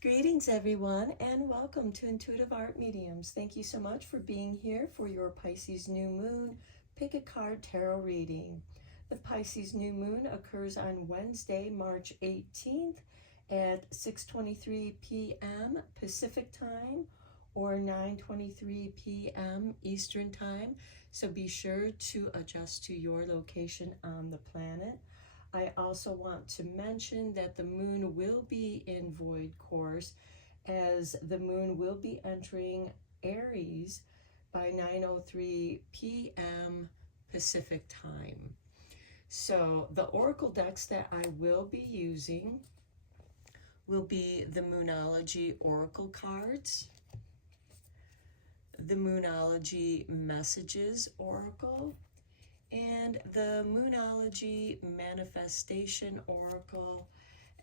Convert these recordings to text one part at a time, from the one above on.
Greetings, everyone, and welcome to Intuitive Art Mediums. Thank you so much for being here for your Pisces New Moon Pick a Card Tarot reading. The Pisces New Moon occurs on Wednesday, March 18th at 6:23 p.m. Pacific Time or 9:23 p.m. Eastern Time. So be sure to adjust to your location on the planet. I also want to mention that the moon will be in void course as the moon will be entering Aries by 9:03 p.m. Pacific time. So the oracle decks that I will be using will be the Moonology Oracle cards, the Moonology Messages Oracle, and the Moonology Manifestation Oracle,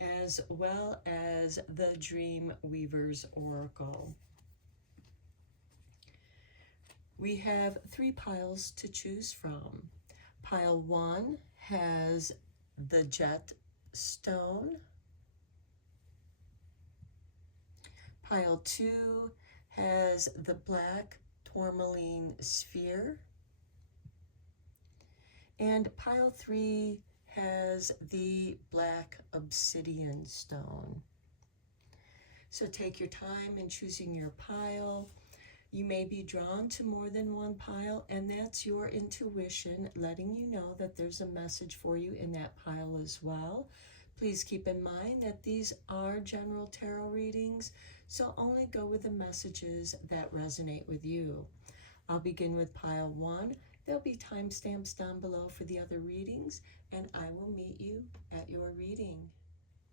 as well as the Dream Weaver's Oracle. We have 3 piles to choose from. Pile 1 has the Jet Stone. Pile 2 has the Black Tourmaline Sphere. And pile 3 has the Black Obsidian Stone. So take your time in choosing your pile. You may be drawn to more than one pile, and that's your intuition letting you know that there's a message for you in that pile as well. Please keep in mind that these are general tarot readings, so only go with the messages that resonate with you. I'll begin with pile 1. There'll be timestamps down below for the other readings, and I will meet you at your reading.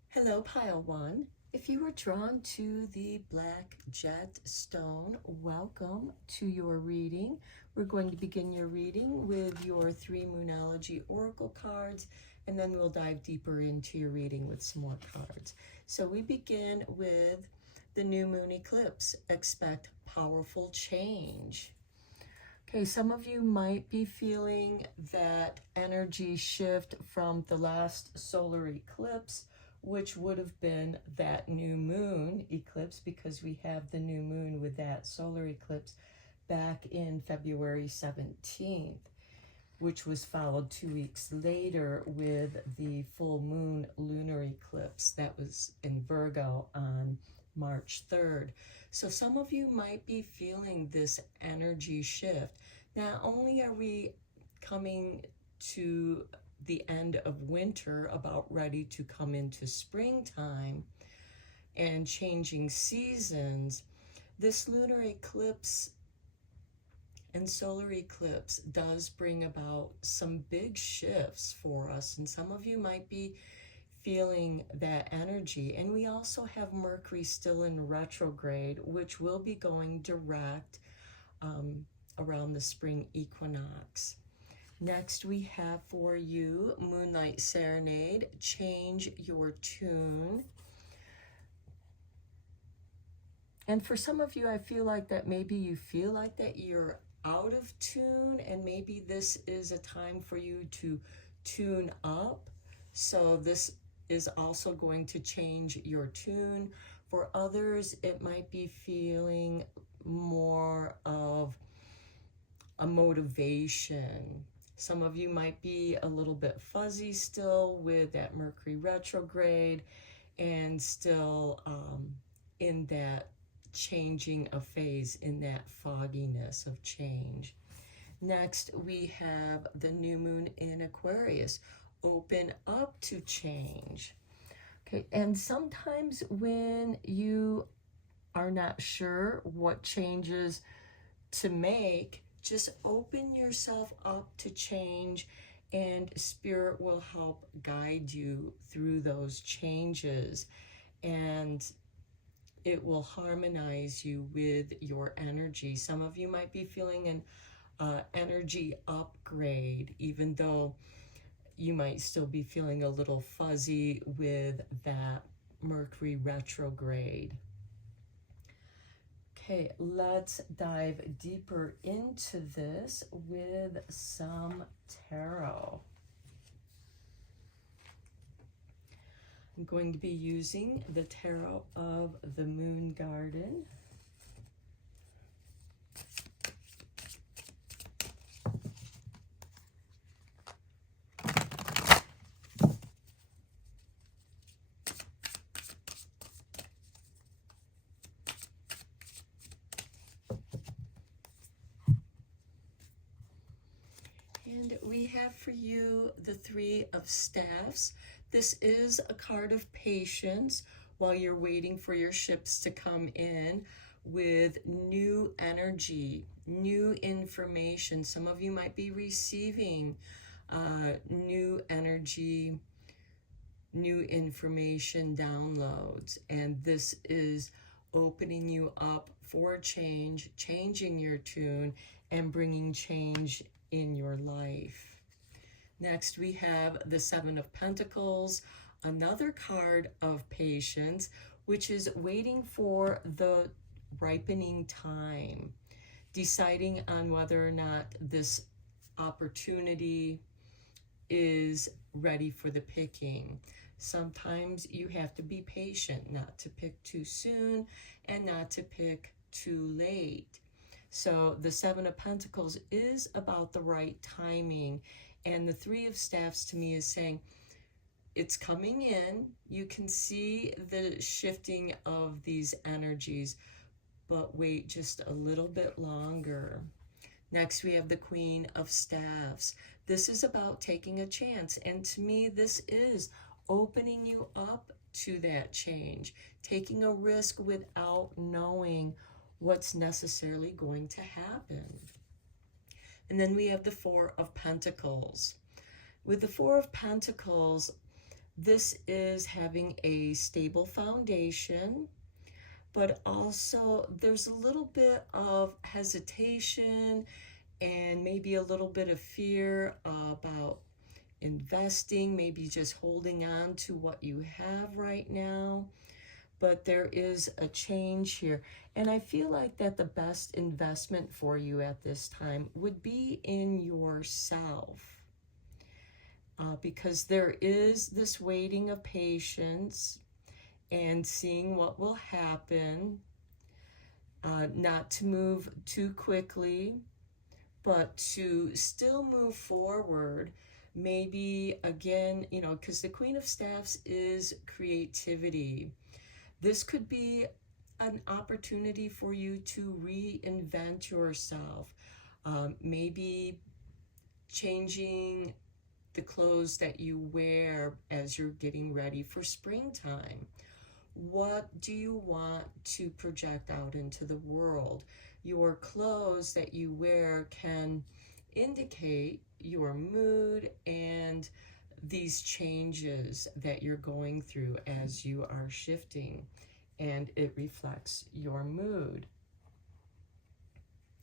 Hello, pile 1. If you were drawn to the Black Jet Stone, welcome to your reading. We're going to begin your reading with your 3 Moonology Oracle cards, and then we'll dive deeper into your reading with some more cards. So we begin with the new moon eclipse. Expect powerful change. Okay, some of you might be feeling that energy shift from the last solar eclipse, which would have been that new moon eclipse, because we have the new moon with that solar eclipse back in February 17th, which was followed 2 weeks later with the full moon lunar eclipse that was in Virgo on March 3rd. So some of you might be feeling this energy shift. Not only are we coming to the end of winter, about ready to come into springtime and changing seasons, this lunar eclipse and solar eclipse does bring about some big shifts for us, and some of you might be feeling that energy. And we also have Mercury still in retrograde, which will be going direct around the spring equinox. Next, we have for you Moonlight Serenade, Change Your Tune. And for some of you, I feel like that maybe you feel like that you're out of tune, and maybe this is a time for you to tune up. So this is also going to change your tune. For others, it might be feeling more of a motivation. Some of you might be a little bit fuzzy still with that Mercury retrograde and still in that changing of phase, in that fogginess of change. Next, we have the new moon in Aquarius. Open up to change. Okay, and sometimes when you are not sure what changes to make, just open yourself up to change, and Spirit will help guide you through those changes, and it will harmonize you with your energy. Some of you might be feeling an energy upgrade, even though you might still be feeling a little fuzzy with that Mercury retrograde. Okay, let's dive deeper into this with some tarot. I'm going to be using the Tarot of the Moon Garden. And we have for you the Three of Staffs. This is a card of patience while you're waiting for your ships to come in with new energy, new information. Some of you might be receiving new energy, new information downloads, and this is opening you up for change, changing your tune, and bringing change in your life. Next, we have the Seven of Pentacles, another card of patience, which is waiting for the ripening time, deciding on whether or not this opportunity is ready for the picking. Sometimes you have to be patient, not to pick too soon and not to pick too late. So the Seven of Pentacles is about the right timing, and the Three of Staffs to me is saying it's coming in. You can see the shifting of these energies, but wait just a little bit longer. Next, we have the Queen of Staffs. This is about taking a chance, and to me, this is opening you up to that change, taking a risk without knowing what's necessarily going to happen. And then we have the Four of Pentacles. With the Four of Pentacles, this is having a stable foundation, but also there's a little bit of hesitation and maybe a little bit of fear about investing, maybe just holding on to what you have right now. But there is a change here. And I feel like that the best investment for you at this time would be in yourself. Because there is this waiting of patience and seeing what will happen. Not to move too quickly, but to still move forward. Maybe again, you know, because the Queen of Staffs is creativity. This could be an opportunity for you to reinvent yourself. Maybe changing the clothes that you wear as you're getting ready for springtime. What do you want to project out into the world? Your clothes that you wear can indicate your mood and these changes that you're going through as you are shifting, and it reflects your mood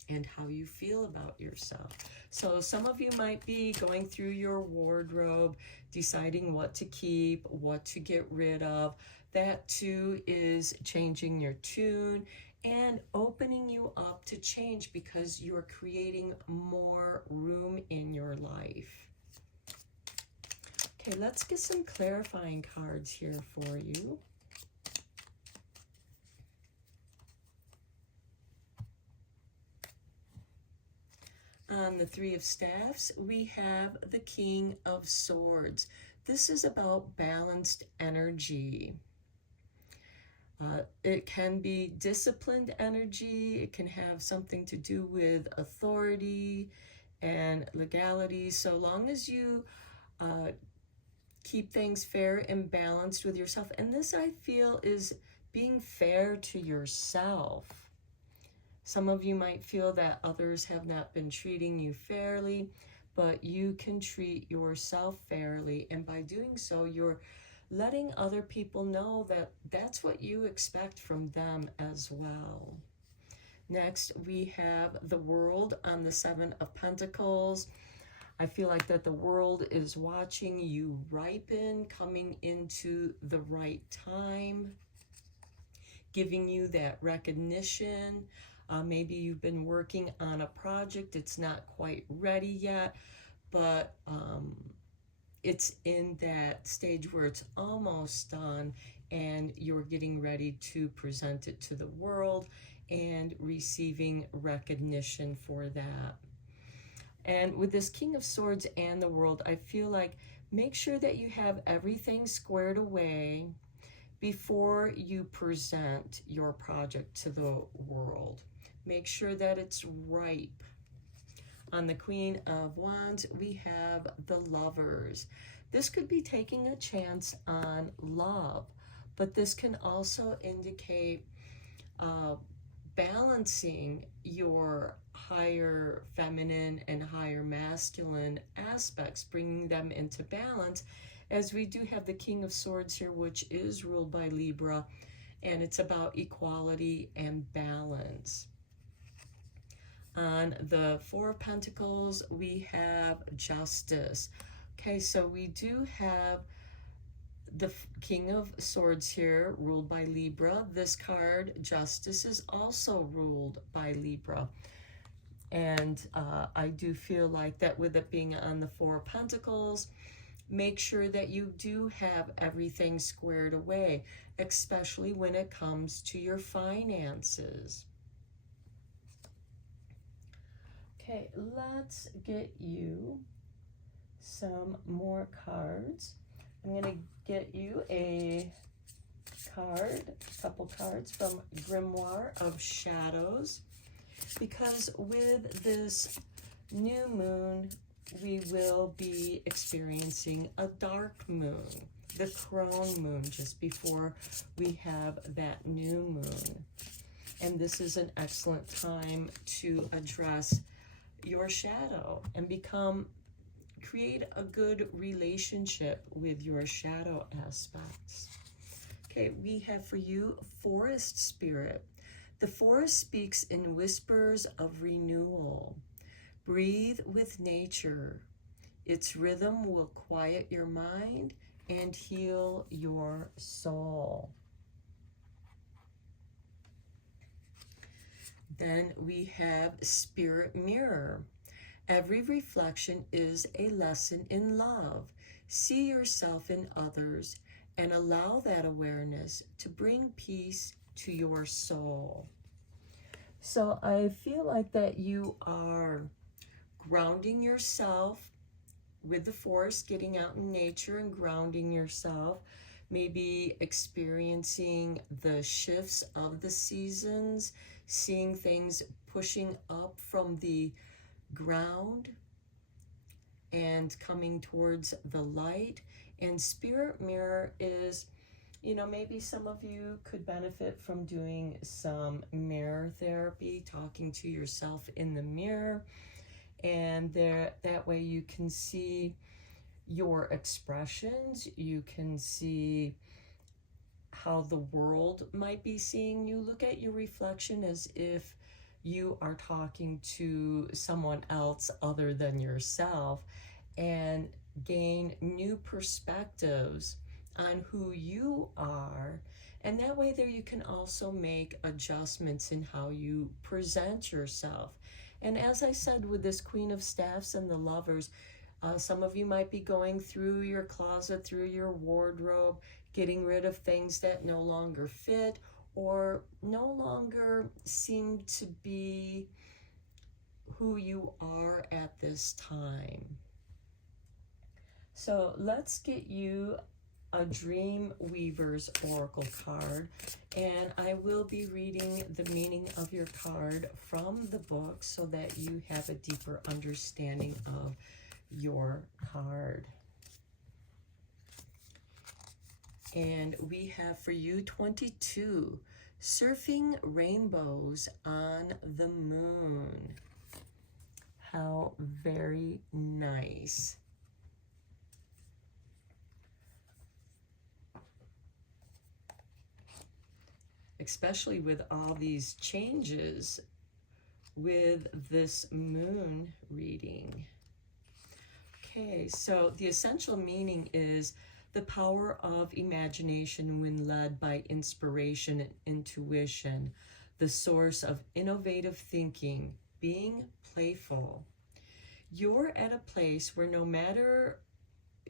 and how you feel about yourself. So some of you might be going through your wardrobe, deciding what to keep, what to get rid of. That too is changing your tune and opening you up to change because you're creating more room in your life. Okay, let's get some clarifying cards here for you. On the Three of Staffs, we have the King of Swords. This is about balanced energy. It can be disciplined energy. It can have something to do with authority and legality. So long as you keep things fair and balanced with yourself. And this, I feel, is being fair to yourself. Some of you might feel that others have not been treating you fairly, but you can treat yourself fairly. And by doing so, you're letting other people know that that's what you expect from them as well. Next, we have the World on the Seven of Pentacles. I feel like that the world is watching you ripen, coming into the right time, giving you that recognition. Maybe you've been working on a project, it's not quite ready yet, but it's in that stage where it's almost done and you're getting ready to present it to the world and receiving recognition for that. And with this King of Swords and the World, I feel like make sure that you have everything squared away before you present your project to the world. Make sure that it's ripe. On the Queen of Wands, we have the Lovers. This could be taking a chance on love, but this can also indicate balancing your higher feminine and higher masculine aspects, bringing them into balance, as we do have the King of Swords here, which is ruled by Libra, and it's about equality and balance. On the Four of Pentacles, we have Justice. Okay, so we do have the King of Swords here, ruled by Libra. This card, Justice, is also ruled by Libra. And I do feel like that with it being on the Four of Pentacles, make sure that you do have everything squared away, especially when it comes to your finances. Okay, let's get you some more cards. I'm going to get you a couple cards from Grimoire of Shadows, because with this new moon, we will be experiencing a dark moon, the crone moon, just before we have that new moon. And this is an excellent time to address your shadow and create a good relationship with your shadow aspects. Okay, we have for you Forest Spirit. The forest speaks in whispers of renewal. Breathe with nature. Its rhythm will quiet your mind and heal your soul. Then we have Spirit Mirror. Every reflection is a lesson in love. See yourself in others and allow that awareness to bring peace to your soul. So I feel like that you are grounding yourself with the forest, getting out in nature and grounding yourself, maybe experiencing the shifts of the seasons, seeing things pushing up from the ground and coming towards the light. And Spirit Mirror is, you know, maybe some of you could benefit from doing some mirror therapy, talking to yourself in the mirror, and that way you can see your expressions, you can see how the world might be seeing you. Look at your reflection as if you are talking to someone else other than yourself, and gain new perspectives on who you are. And that way there you can also make adjustments in how you present yourself. And as I said, with this Queen of Staffs and the Lovers, some of you might be going through your closet, through your wardrobe, getting rid of things that no longer fit or no longer seem to be who you are at this time. So let's get you a Dream Weaver's Oracle card, and I will be reading the meaning of your card from the book so that you have a deeper understanding of your card. And we have for you 22, Surfing Rainbows on the Moon. How very nice. Especially with all these changes with this moon reading. Okay, so the essential meaning is the power of imagination when led by inspiration and intuition, the source of innovative thinking, being playful. You're at a place where no matter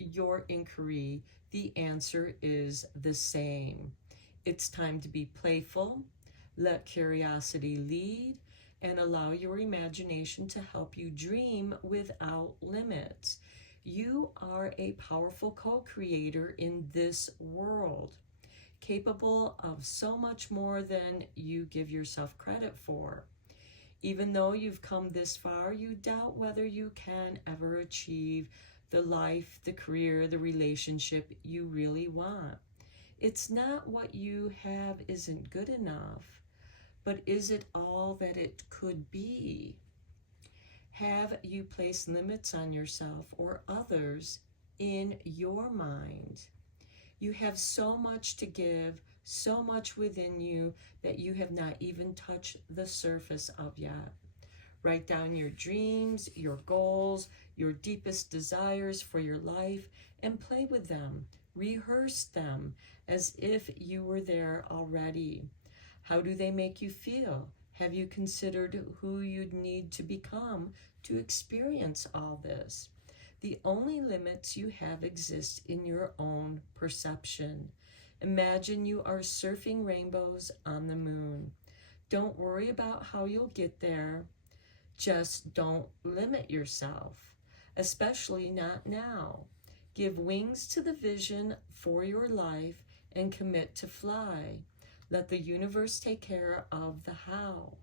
your inquiry, the answer is the same. It's time to be playful, let curiosity lead, and allow your imagination to help you dream without limits. You are a powerful co-creator in this world, capable of so much more than you give yourself credit for. Even though you've come this far, you doubt whether you can ever achieve the life, the career, the relationship you really want. It's not what you have isn't good enough, but is it all that it could be? Have you placed limits on yourself or others in your mind? You have so much to give, so much within you that you have not even touched the surface of yet. Write down your dreams, your goals, your deepest desires for your life, and play with them. Rehearse them as if you were there already. How do they make you feel? Have you considered who you'd need to become to experience all this? The only limits you have exist in your own perception. Imagine you are surfing rainbows on the moon. Don't worry about how you'll get there. Just don't limit yourself, especially not now. Give wings to the vision for your life and commit to fly. Let the universe take care of the how.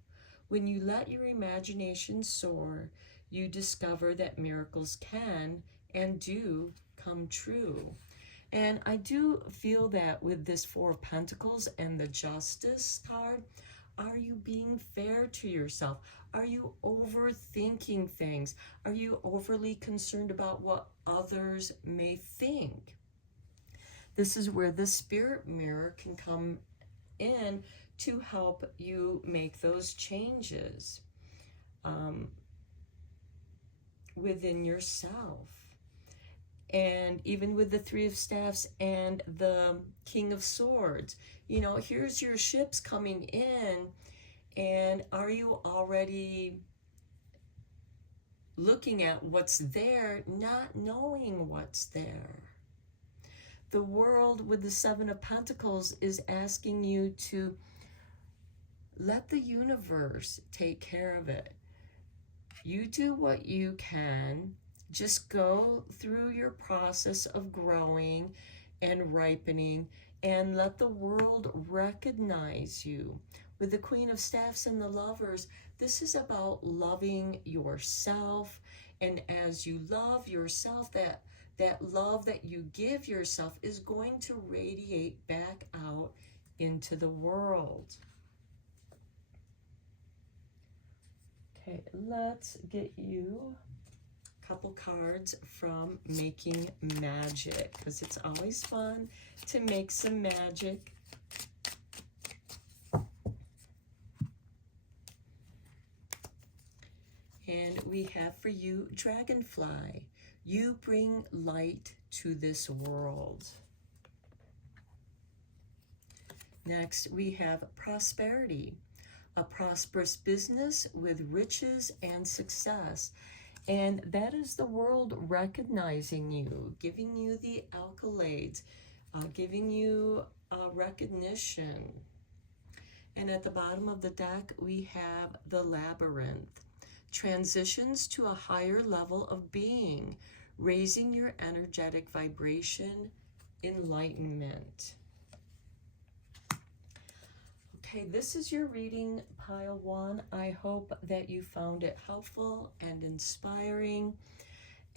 When you let your imagination soar, you discover that miracles can and do come true. And I do feel that with this Four of Pentacles and the Justice card, are you being fair to yourself? Are you overthinking things? Are you overly concerned about what others may think? This is where the spirit mirror can come in to help you make those changes within yourself. And even with the Three of Staffs and the King of Swords, you know, here's your ships coming in, and are you already looking at what's there, not knowing what's there? The world with the Seven of Pentacles is asking you to let the universe take care of it. You do what you can. Just go through your process of growing and ripening and let the world recognize you. With the Queen of Staffs and the Lovers, this is about loving yourself. And as you love yourself, that love that you give yourself is going to radiate back out into the world. Okay, let's get you a couple cards from Making Magic, because it's always fun to make some magic. And we have for you Dragonfly. You bring light to this world. Next, we have Prosperity. A prosperous business with riches and success. And that is the world recognizing you, giving you the accolades, giving you recognition. And at the bottom of the deck, we have the Labyrinth. Transitions to a higher level of being, raising your energetic vibration, enlightenment. Okay, this is your reading, pile one. I hope that you found it helpful and inspiring.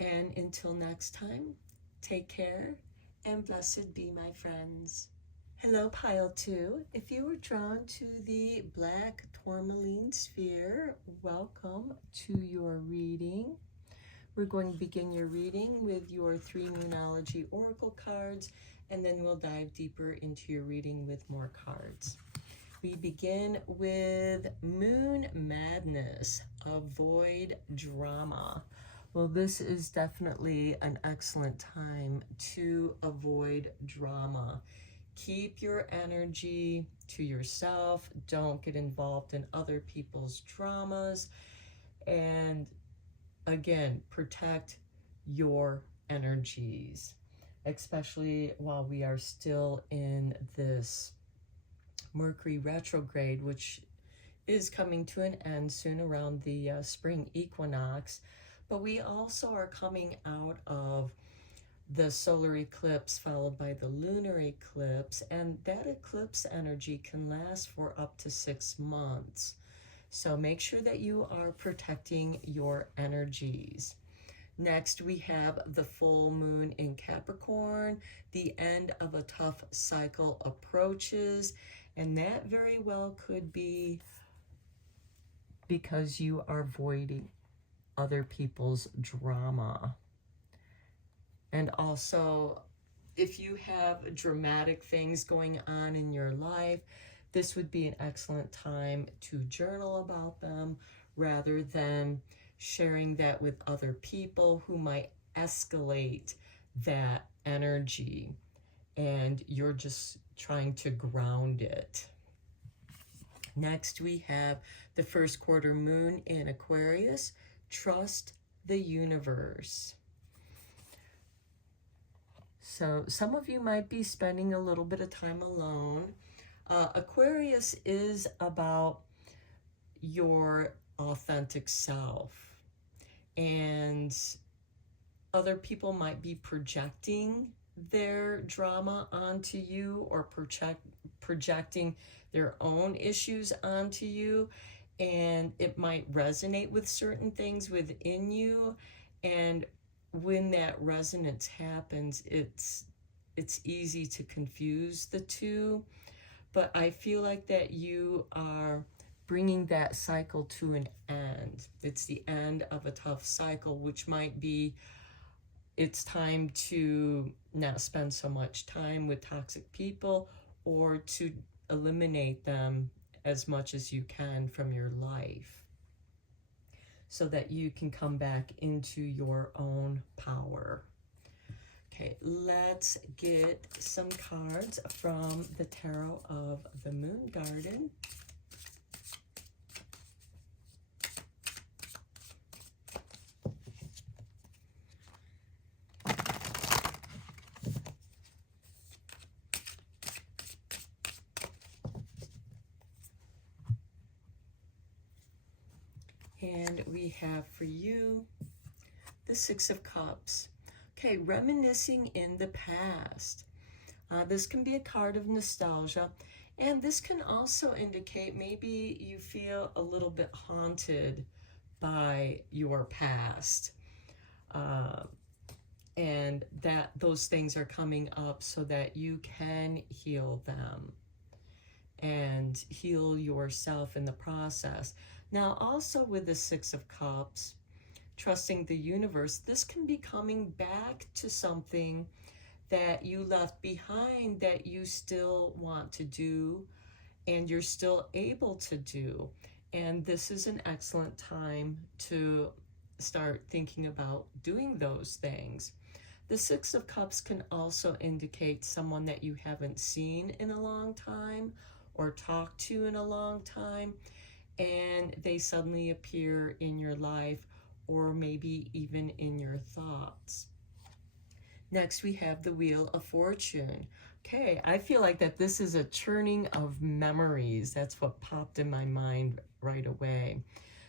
And until next time, take care and blessed be, my friends. Hello, pile two. If you were drawn to the black tourmaline sphere, welcome to your reading. We're going to begin your reading with your 3 Moonology Oracle cards, and then we'll dive deeper into your reading with more cards. We begin with Moon Madness, avoid drama. Well, this is definitely an excellent time to avoid drama. Keep your energy to yourself. Don't get involved in other people's dramas. And again, protect your energies, especially while we are still in this Mercury retrograde, which is coming to an end soon around the spring equinox. But we also are coming out of the solar eclipse followed by the lunar eclipse, and that eclipse energy can last for up to 6 months. So make sure that you are protecting your energies. Next, we have the full moon in Capricorn. The end of a tough cycle approaches, and that very well could be because you are avoiding other people's drama. And also, if you have dramatic things going on in your life, this would be an excellent time to journal about them rather than sharing that with other people who might escalate that energy, and you're just trying to ground it. Next, we have the first quarter moon in Aquarius. Trust the universe. So some of you might be spending a little bit of time alone. Aquarius is about your authentic self, and other people might be projecting their drama onto you or projecting their own issues onto you, and it might resonate with certain things within you. And when that resonance happens, it's easy to confuse the two. But I feel like that you are bringing that cycle to an end. It's the end of a tough cycle, which might be it's time to not spend so much time with toxic people, or to eliminate them as much as you can from your life, so that you can come back into your own power. Okay, let's get some cards from the Tarot of the Moon Garden. And we have for you the Six of Cups. Okay, reminiscing in the past. This can be a card of nostalgia, and this can also indicate maybe you feel a little bit haunted by your past, and that those things are coming up so that you can heal them and heal yourself in the process. Now, also with the Six of Cups, trusting the universe, this can be coming back to something that you left behind that you still want to do and you're still able to do. And this is an excellent time to start thinking about doing those things. The Six of Cups can also indicate someone that you haven't seen in a long time or talked to in a long time, and they suddenly appear in your life, or maybe even in your thoughts. Next, we have the Wheel of Fortune. Okay, I feel like that this is a churning of memories. That's what popped in my mind right away.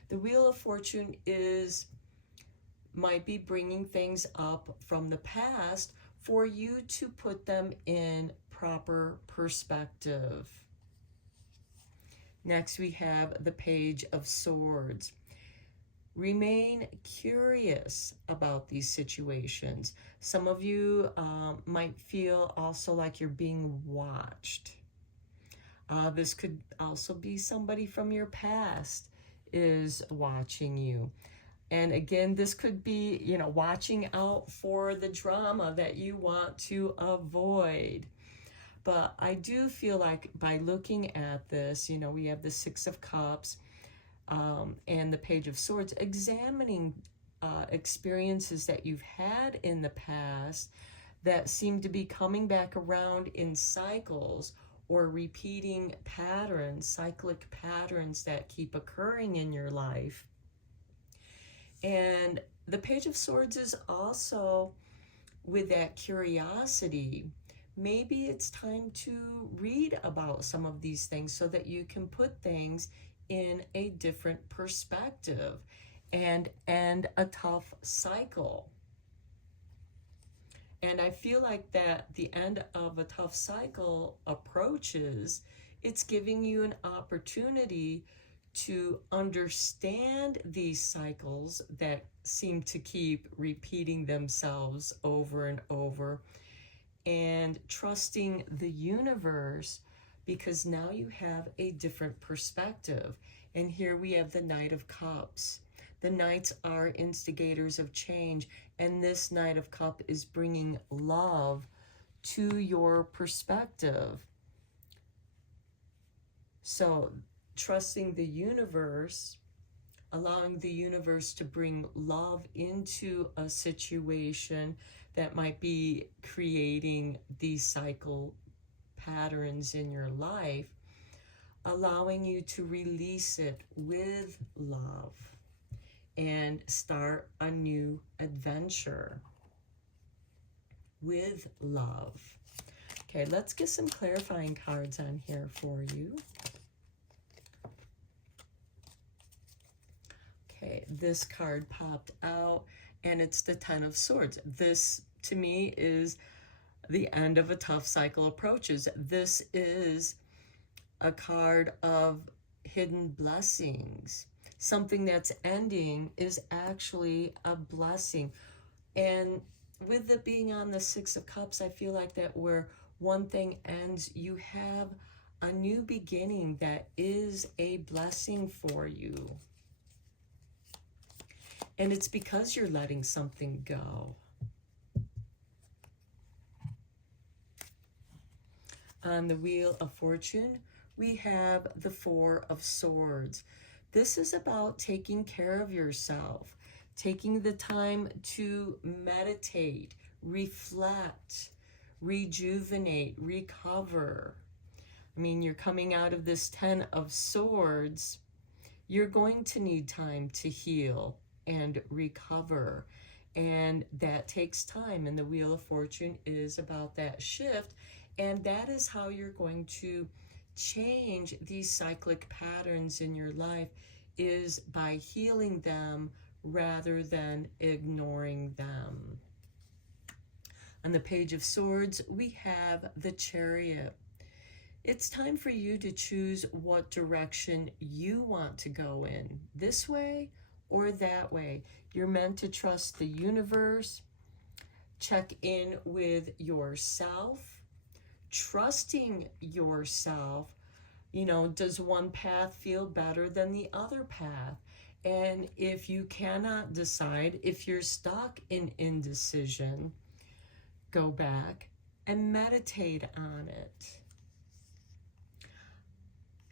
The Wheel of Fortune might be bringing things up from the past for you to put them in proper perspective. Next, we have the Page of Swords. Remain curious about these situations. Some of you might feel also like you're being watched. This could also be somebody from your past is watching you. And again, this could be, watching out for the drama that you want to avoid. But I do feel like by looking at this, we have the Six of Cups and the Page of Swords, examining experiences that you've had in the past that seem to be coming back around in cycles, or repeating patterns, cyclic patterns that keep occurring in your life. And the Page of Swords is also with that curiosity, maybe it's time to read about some of these things so that you can put things in a different perspective and end a tough cycle. And I feel like that the end of a tough cycle approaches, it's giving you an opportunity to understand these cycles that seem to keep repeating themselves over and over, and trusting the universe, because now you have a different perspective. And here we have the Knight of Cups. The Knights are instigators of change, and this Knight of Cups is bringing love to your perspective. So trusting the universe, allowing the universe to bring love into a situation that might be creating these cycle patterns in your life, allowing you to release it with love and start a new adventure with love. Okay, let's get some clarifying cards on here for you. Okay, this card popped out, and it's the Ten of Swords. This, to me, is the end of a tough cycle approaches. This is a card of hidden blessings. Something that's ending is actually a blessing. And with it being on the Six of Cups, I feel like that where one thing ends, you have a new beginning that is a blessing for you. And it's because you're letting something go. On the Wheel of Fortune, we have the Four of Swords. This is about taking care of yourself, taking the time to meditate, reflect, rejuvenate, recover. I mean, you're coming out of this Ten of Swords. You're going to need time to heal and recover. And that takes time. And the Wheel of Fortune is about that shift. And that is how you're going to change these cyclic patterns in your life, is by healing them rather than ignoring them. On the Page of Swords, we have the Chariot. It's time for you to choose what direction you want to go in, this way or that way. You're meant to trust the universe, check in with yourself, trusting yourself. You know, does one path feel better than the other path? And if you cannot decide, if you're stuck in indecision, go back and meditate on it.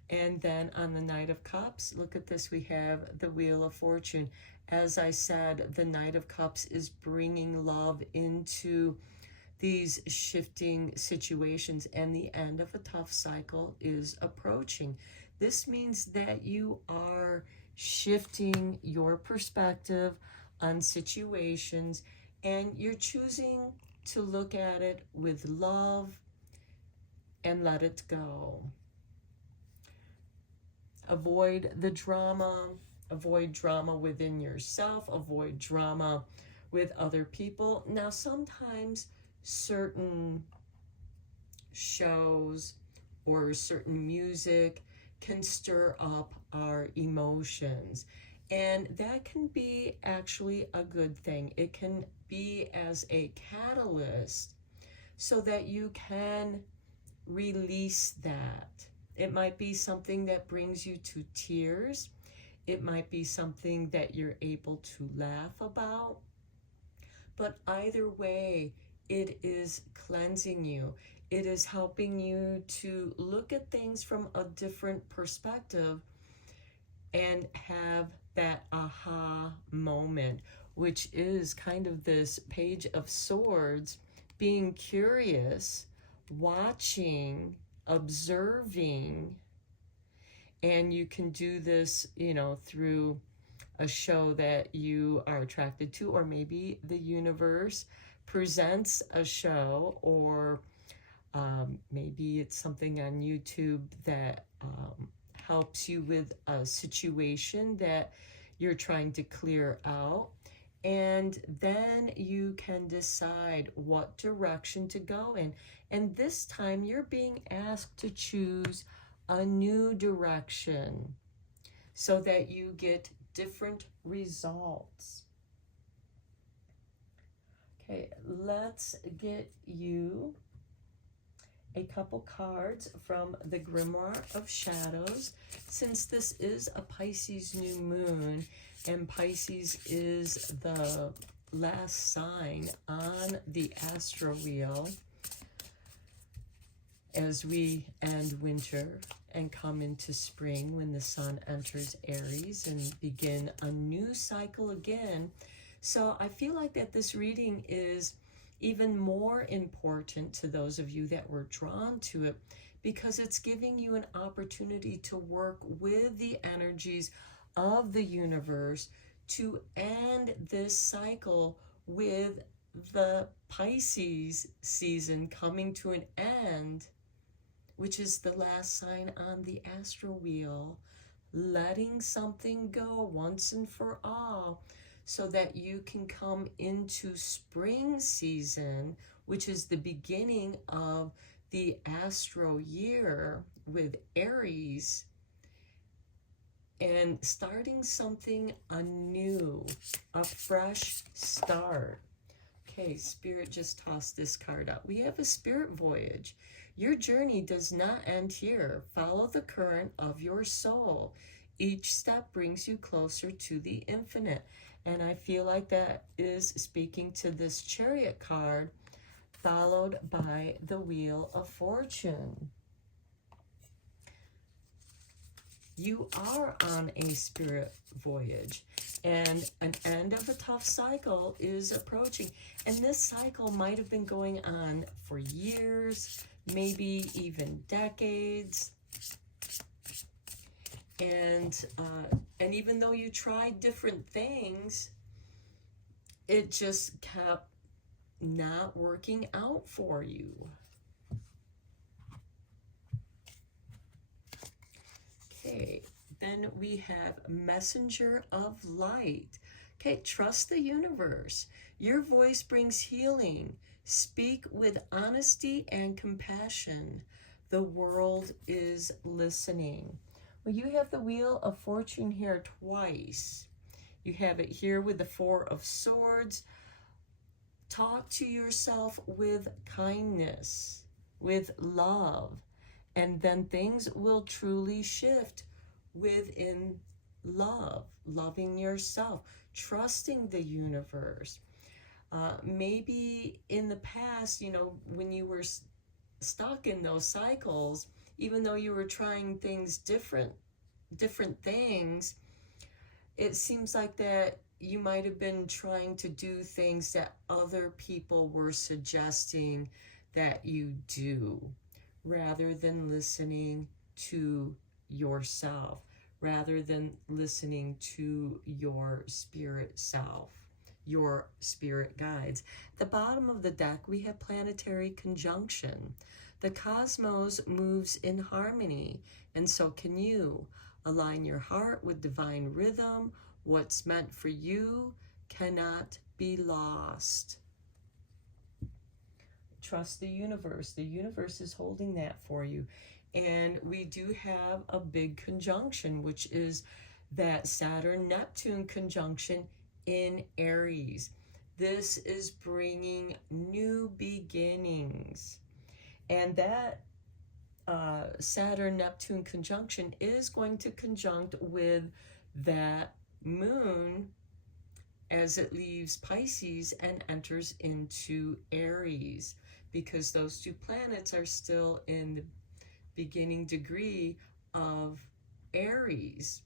And then on the Knight of Cups, look at this, we have the Wheel of Fortune. As I said, the Knight of Cups is bringing love into these shifting situations, and the end of a tough cycle is approaching. This means that you are shifting your perspective on situations, and you're choosing to look at it with love and let it go. Avoid the drama, avoid drama within yourself, avoid drama with other people. Now, sometimes certain shows or certain music can stir up our emotions, and that can be actually a good thing. It can be as a catalyst so that you can release that. It might be something that brings you to tears. It might be something that you're able to laugh about. But either way, it is cleansing you. It is helping you to look at things from a different perspective and have that aha moment, which is kind of this Page of Swords, being curious, watching, observing. And you can do this, you know, through a show that you are attracted to, or maybe the universe presents a show, or maybe it's something on YouTube that helps you with a situation that you're trying to clear out. And then you can decide what direction to go in. And this time you're being asked to choose a new direction so that you get different results. Okay, let's get you a couple cards from the Grimoire of Shadows. Since this is a Pisces new moon, and Pisces is the last sign on the astro wheel as we end winter and come into spring when the sun enters Aries and begin a new cycle again. So I feel like that this reading is even more important to those of you that were drawn to it, because it's giving you an opportunity to work with the energies of the universe to end this cycle with the Pisces season coming to an end, which is the last sign on the astro wheel, letting something go once and for all so that you can come into spring season, which is the beginning of the astro year with Aries, and starting something anew, a fresh start. Okay, Spirit just tossed this card out. We have a spirit voyage. Your journey does not end here. Follow the current of your soul. Each step brings you closer to the infinite. And I feel like that is speaking to this Chariot card, followed by the Wheel of Fortune. You are on a spirit voyage, and an end of a tough cycle is approaching. And this cycle might have been going on for years, maybe even decades. And even though you tried different things, it just kept not working out for you. Okay, then we have Messenger of Light. Okay, trust the universe. Your voice brings healing. Speak with honesty and compassion. The world is listening. Well, you have the Wheel of Fortune here twice. You have it here with the Four of Swords. Talk to yourself with kindness, with love, and then things will truly shift within love, loving yourself, trusting the universe. Maybe in the past, you know, when you were stuck in those cycles, even though you were trying things different things, it seems like that you might have been trying to do things that other people were suggesting that you do, rather than listening to yourself, rather than listening to your spirit self, your spirit guides. At the bottom of the deck, we have planetary conjunction. The cosmos moves in harmony, and so can you. Align your heart with divine rhythm. What's meant for you cannot be lost. Trust the universe. The universe is holding that for you. And we do have a big conjunction, which is that Saturn-Neptune conjunction in Aries. This is bringing new beginnings. And that Saturn-Neptune conjunction is going to conjunct with that moon as it leaves Pisces and enters into Aries, because those two planets are still in the beginning degree of Aries.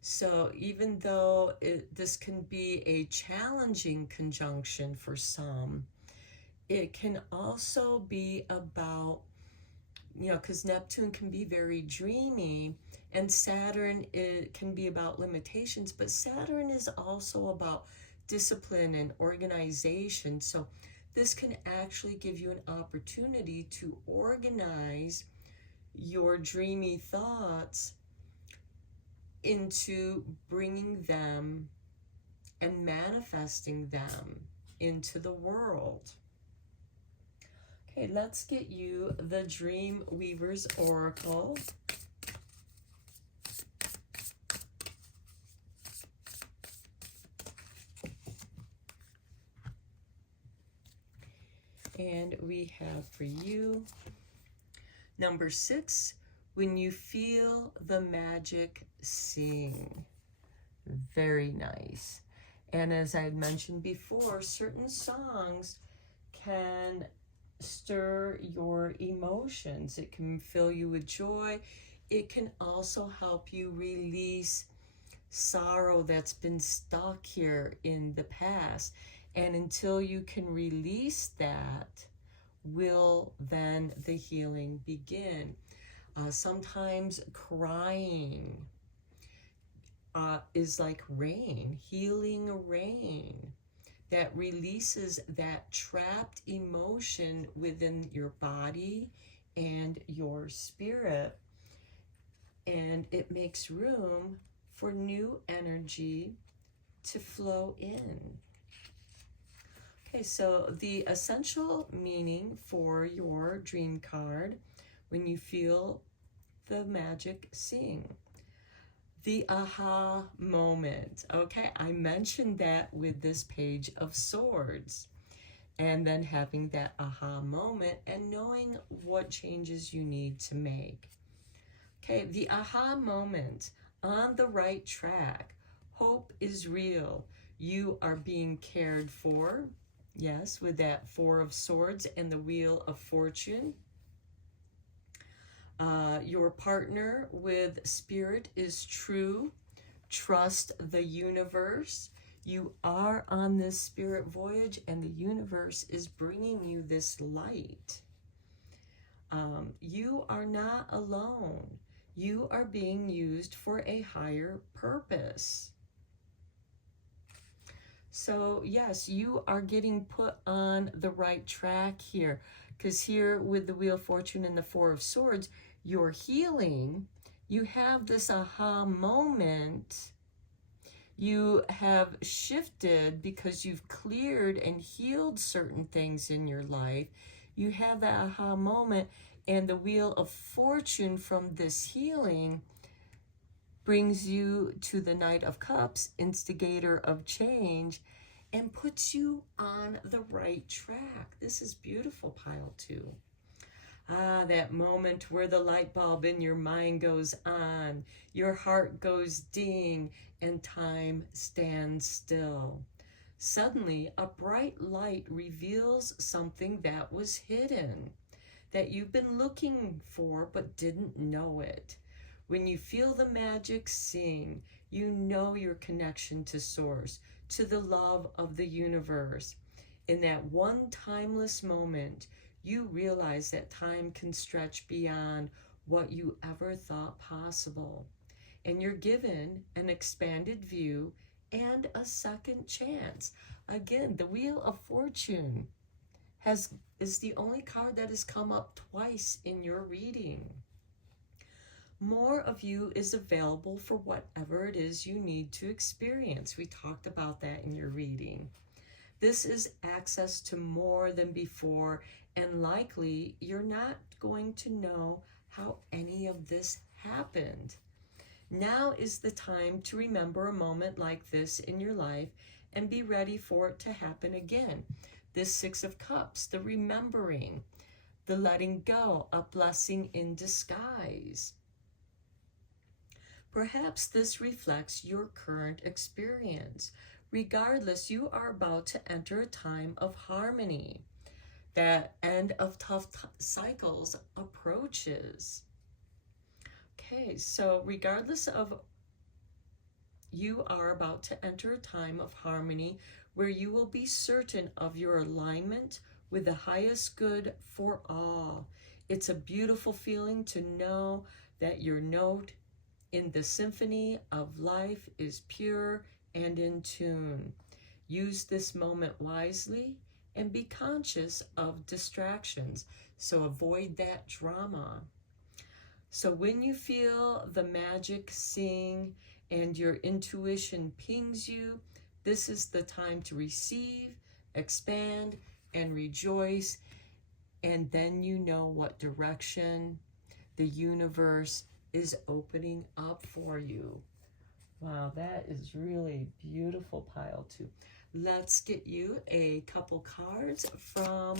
So even though this can be a challenging conjunction for some, it can also be about, you know, because Neptune can be very dreamy, and Saturn, it can be about limitations, but Saturn is also about discipline and organization. So this can actually give you an opportunity to organize your dreamy thoughts into bringing them and manifesting them into the world. Okay, let's get you the Dream Weaver's Oracle. And we have for you number 6, when you feel the magic sing. Very nice. And as I had mentioned before, certain songs can stir your emotions. It can fill you with joy. It can also help you release sorrow that's been stuck here in the past. And until you can release that, will then the healing begin. Sometimes crying is like rain, healing rain that releases that trapped emotion within your body and your spirit. And it makes room for new energy to flow in. Okay, so the essential meaning for your dream card when you feel the magic sing. The aha moment. Okay, I mentioned that with this Page of Swords. And then having that aha moment and knowing what changes you need to make. Okay, the aha moment, on the right track. Hope is real. You are being cared for. Yes, with that 4 of Swords and the Wheel of Fortune. Your partner with spirit is true. Trust the universe. You are on this spirit voyage and the universe is bringing you this light. You are not alone. You are being used for a higher purpose. So yes, you are getting put on the right track here, because here with the Wheel of Fortune and the 4 of Swords, you're healing. You have this aha moment. You have shifted because you've cleared and healed certain things in your life. You have that aha moment, and the Wheel of Fortune from this healing brings you to the Knight of Cups, instigator of change, and puts you on the right track. This is beautiful, pile 2. That moment where the light bulb in your mind goes on, your heart goes ding, and time stands still. Suddenly, a bright light reveals something that was hidden, that you've been looking for but didn't know it. When you feel the magic sing, you know your connection to Source, to the love of the universe. In that one timeless moment, you realize that time can stretch beyond what you ever thought possible. And you're given an expanded view and a second chance. Again, the Wheel of Fortune is the only card that has come up twice in your reading. More of you is available for whatever it is you need to experience. We talked about that in your reading. This is access to more than before, and likely you're not going to know how any of this happened. Now is the time to remember a moment like this in your life and be ready for it to happen again. This 6 of Cups, the remembering, the letting go, a blessing in disguise. Perhaps this reflects your current experience. Regardless, you are about to enter a time of harmony. That end of tough cycles approaches. Okay, so regardless of, you are about to enter a time of harmony where you will be certain of your alignment with the highest good for all. It's a beautiful feeling to know that your note in the symphony of life is pure and in tune. Use this moment wisely and be conscious of distractions. So avoid that drama. So when you feel the magic sing and your intuition pings you, this is the time to receive, expand, and rejoice. And then you know what direction the universe is opening up for you. Wow, that is really beautiful, pile 2. Let's get you a couple cards from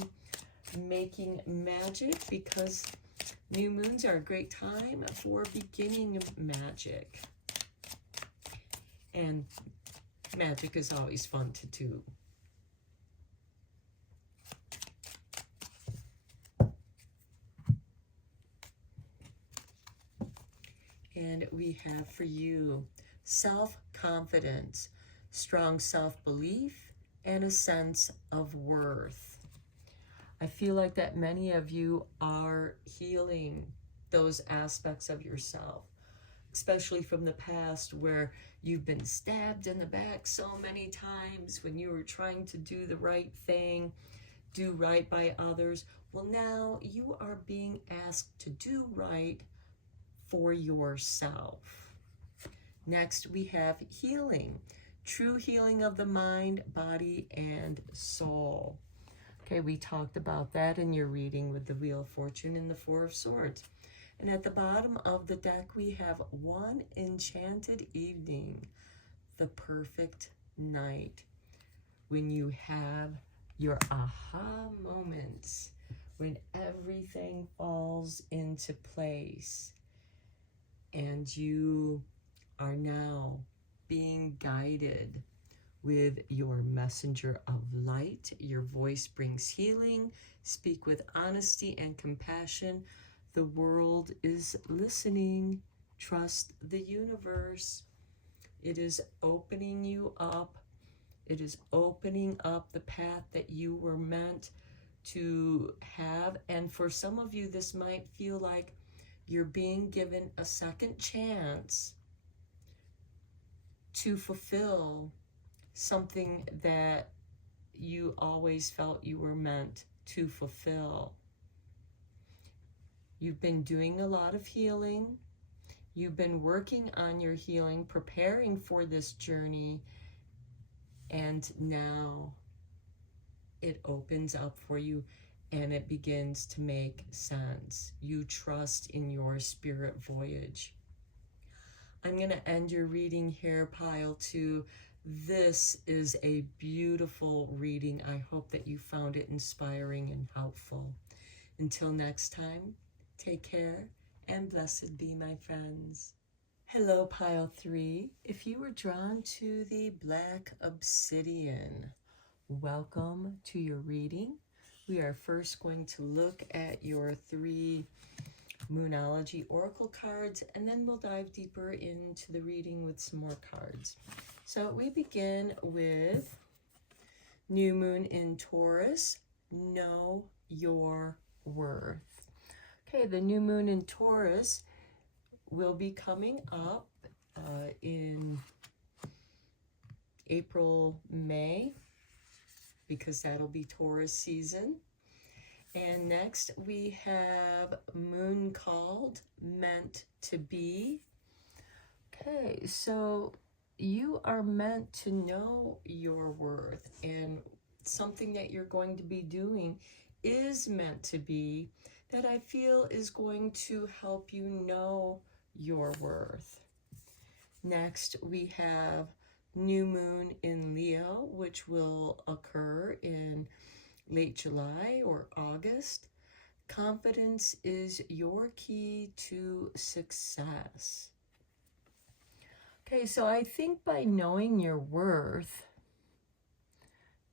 Making Magic, because new moons are a great time for beginning magic. And magic is always fun to do. And we have for you self-confidence, strong self-belief, and a sense of worth. I feel like that many of you are healing those aspects of yourself, especially from the past where you've been stabbed in the back so many times when you were trying to do the right thing, do right by others. Well, now you are being asked to do right for yourself. Next, we have healing, true healing of the mind, body, and soul. Okay, we talked about that in your reading with the Wheel of Fortune and the Four of Swords. And at the bottom of the deck, we have one enchanted evening, the perfect night, when you have your aha moments, when everything falls into place and you are now being guided with your messenger of light. Your voice brings healing. Speak with honesty and compassion. The world is listening. Trust the universe. It is opening you up. It is opening up the path that you were meant to have. And for some of you, this might feel like you're being given a second chance to fulfill something that you always felt you were meant to fulfill. You've been doing a lot of healing. You've been working on your healing, preparing for this journey, and now it opens up for you and it begins to make sense. You trust in your spirit voyage. I'm going to end your reading here, pile 2. This is a beautiful reading. I hope that you found it inspiring and helpful. Until next time, take care and blessed be, my friends. Hello, pile 3. If you were drawn to the black obsidian, welcome to your reading. We are first going to look at your 3 Moonology Oracle cards, and then we'll dive deeper into the reading with some more cards. So we begin with New Moon in Taurus, Know Your Worth. Okay, the New Moon in Taurus will be coming up in April, May, because that'll be Taurus season. And next we have Moon Called, Meant to Be. Okay, so you are meant to know your worth, and something that you're going to be doing is meant to be that I feel is going to help you know your worth. Next, we have New Moon in Leo, which will occur in late July or August. Confidence is your key to success. Okay, so I think by knowing your worth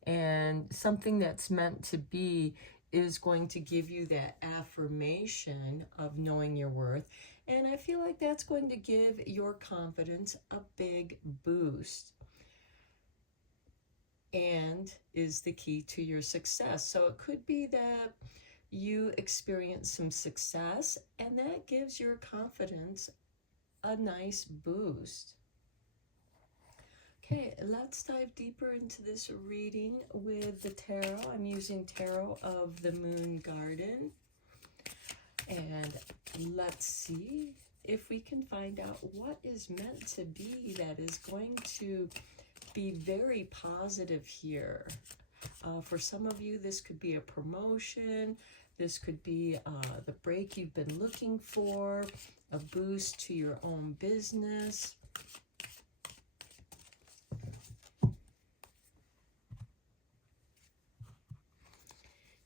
and something that's meant to be is going to give you that affirmation of knowing your worth. And I feel like that's going to give your confidence a big boost and is the key to your success. So it could be that you experience some success and that gives your confidence a nice boost. Okay, let's dive deeper into this reading with the tarot. I'm using Tarot of the Moon Garden. And let's see if we can find out what is meant to be that is going to be very positive here. For some of you, this could be a promotion. This could be the break you've been looking for, a boost to your own business.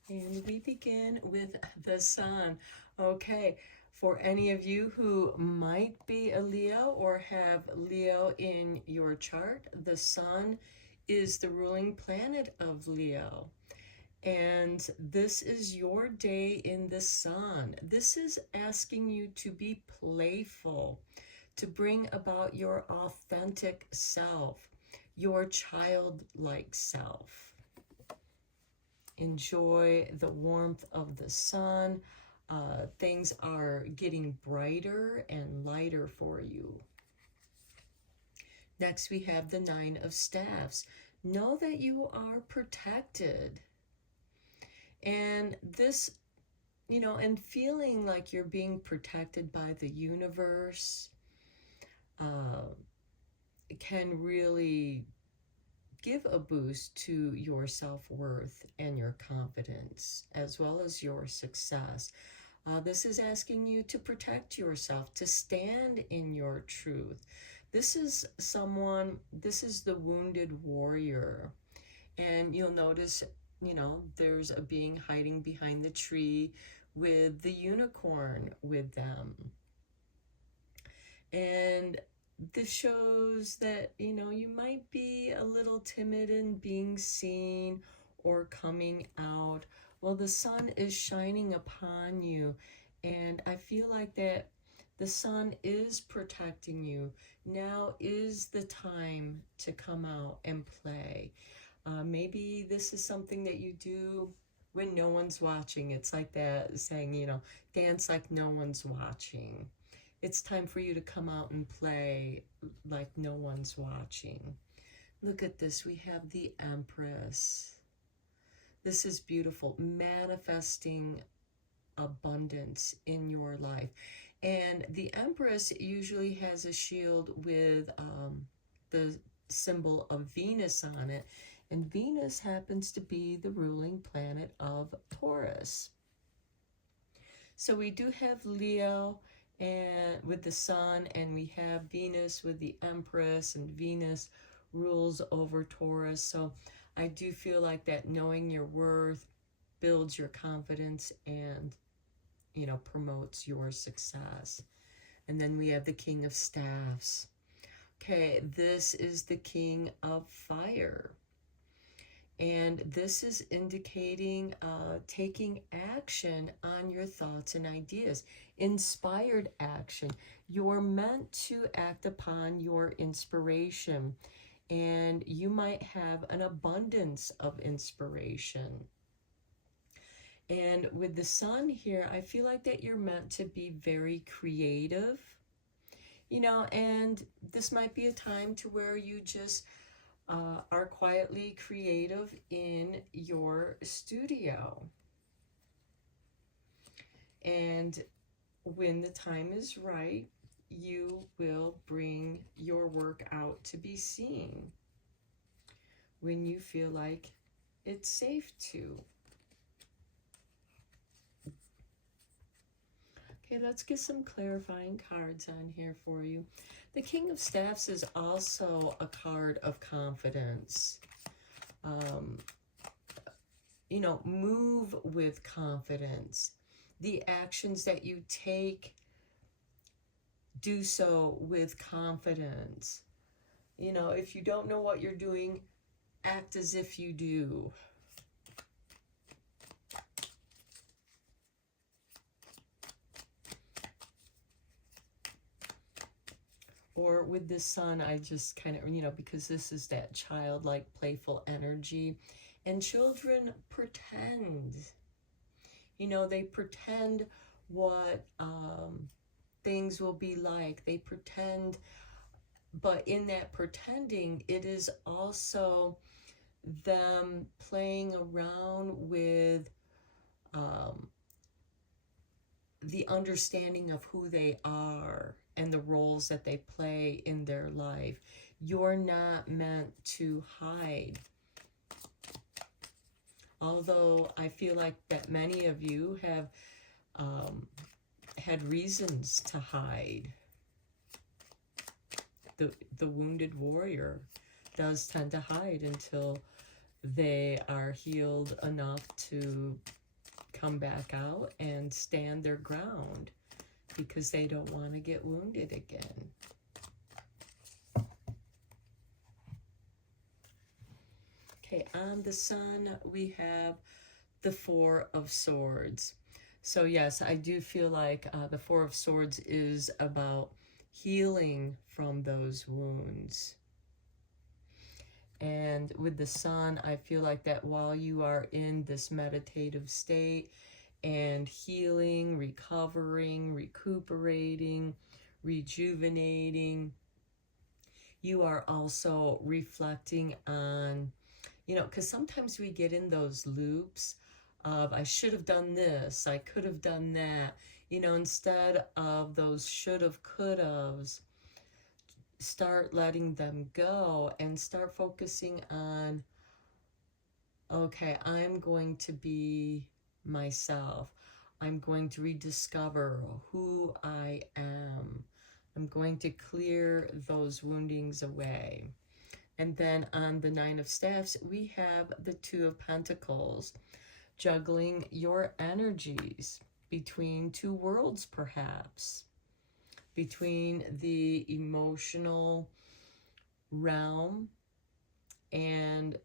And we begin with the Sun. Okay, for any of you who might be a Leo or have Leo in your chart, the Sun is the ruling planet of Leo. And this is your day in the Sun. This is asking you to be playful, to bring about your authentic self, your childlike self. Enjoy the warmth of the sun. Things are getting brighter and lighter for you. Next, we have the Nine of Staffs. Know that you are protected. And this, and feeling like you're being protected by the universe can really give a boost to your self-worth and your confidence, as well as your success. This is asking you to protect yourself, to stand in your truth. This is the wounded warrior. And you'll notice, there's a being hiding behind the tree with the unicorn with them. And this shows that, you might be a little timid in being seen or coming out. Well, the sun is shining upon you, and I feel like that the sun is protecting you. Now is the time to come out and play. Maybe this is something that you do when no one's watching. It's like that saying, dance like no one's watching. It's time for you to come out and play like no one's watching. Look at this. We have the Empress. This is beautiful. Manifesting abundance in your life. And the Empress usually has a shield with the symbol of Venus on it. And Venus happens to be the ruling planet of Taurus. So we do have Leo and with the sun, and we have Venus with the Empress, and Venus rules over Taurus. So I do feel like that knowing your worth builds your confidence and, promotes your success. And then we have the King of Staffs. Okay, this is the King of Fire. And this is indicating taking action on your thoughts and ideas. Inspired action. You're meant to act upon your inspiration. And you might have an abundance of inspiration. And with the sun here, I feel like that you're meant to be very creative. And this might be a time to where you just are quietly creative in your studio. And when the time is right, you will bring your work out to be seen when you feel like it's safe to. Okay, let's get some clarifying cards on here for you. The King of Staffs is also a card of confidence. Move with confidence. The actions that you take, do so with confidence. If you don't know what you're doing, act as if you do. Or with the sun, I just kind of, because this is that childlike, playful energy. And children pretend. They pretend what things will be like. They pretend But in that pretending, it is also them playing around with the understanding of who they are and the roles that they play in their life. You're not meant to hide. Although I feel like that many of you have had reasons to hide. The wounded warrior does tend to hide until they are healed enough to come back out and stand their ground, because they don't want to get wounded again. Okay, on the Sun, we have the Four of Swords. So yes, I do feel like the Four of Swords is about healing from those wounds. And with the Sun, I feel like that while you are in this meditative state and healing, recovering, recuperating, rejuvenating, you are also reflecting on, you know, because sometimes we get in those loops of, I should have done this, I could have done that, you know, instead of those should have, could have's. Start letting them go and start focusing on, okay, I'm going to be myself. I'm going to rediscover who I am. I'm going to clear those woundings away. And then on the Nine of Staffs, we have the Two of Pentacles, juggling your energies between two worlds, perhaps. Between the emotional realm and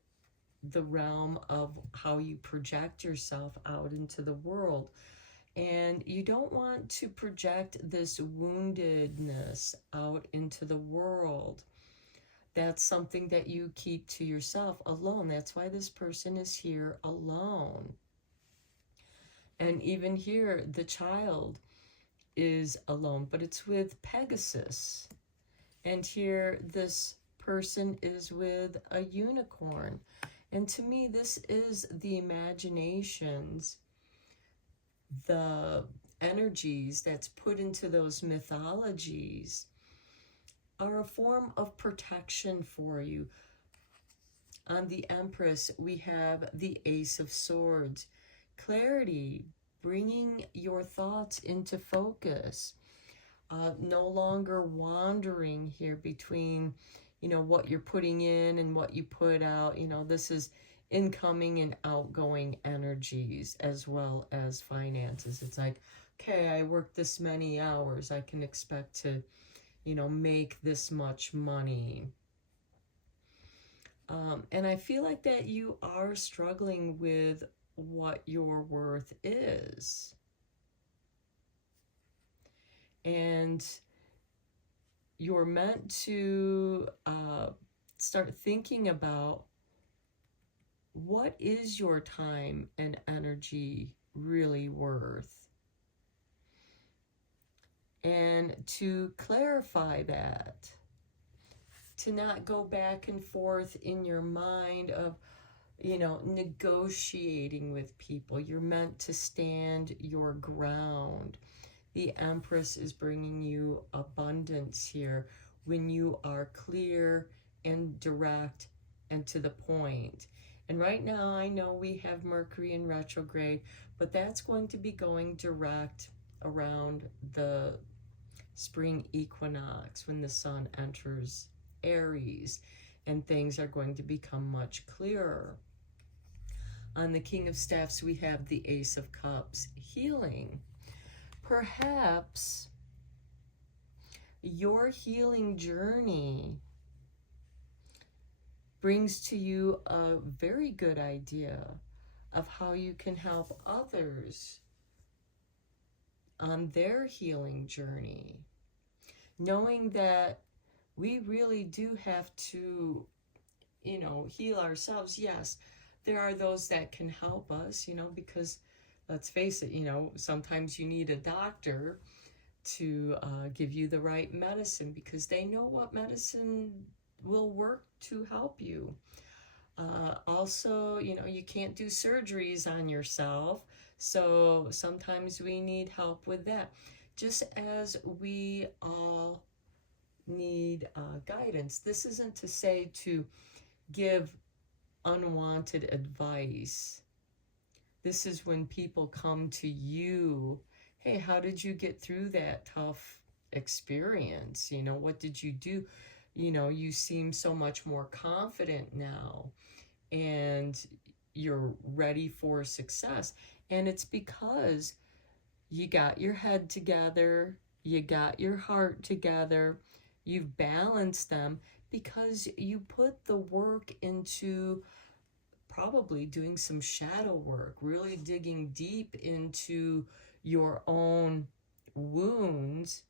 the realm of how you project yourself out into the world. And you don't want to project this woundedness out into the world. That's something that you keep to yourself alone. That's why this person is here alone. And even here, the child is alone, but it's with Pegasus. And here this person is with a unicorn. And to me, this is the imaginations, the energies that's put into those mythologies are a form of protection for you. On the Empress, we have the Ace of Swords. Clarity, bringing your thoughts into focus, no longer wandering here between, you know, what you're putting in and what you put out. You know, this is incoming and outgoing energies as well as finances. It's like, okay, I worked this many hours, I can expect to, you know, make this much money. And I feel like that you are struggling with what your worth is. And you're meant to start thinking about, what is your time and energy really worth? And to clarify that, to not go back and forth in your mind of, you know, negotiating with people. You're meant to stand your ground. The Empress is bringing you abundance here when you are clear and direct and to the point. And right now, I know we have Mercury in retrograde, but that's going to be going direct around the spring equinox when the Sun enters Aries, and things are going to become much clearer. On the King of Staffs, we have the Ace of Cups, healing. Perhaps your healing journey brings to you a very good idea of how you can help others on their healing journey, knowing that we really do have to, you know, heal ourselves. Yes, there are those that can help us, you know, because let's face it, you know, sometimes you need a doctor give you the right medicine, because they know what medicine will work to help you. Also, you can't do surgeries on yourself, so sometimes we need help with that. Just as we all need guidance. This isn't to say to give unwanted advice. This is when people come to you, hey, how did you get through that tough experience? What did you do? You seem so much more confident now, and you're ready for success. And it's because you got your head together, you got your heart together, you've balanced them, because you put the work into probably doing some shadow work, really digging deep into your own wounds,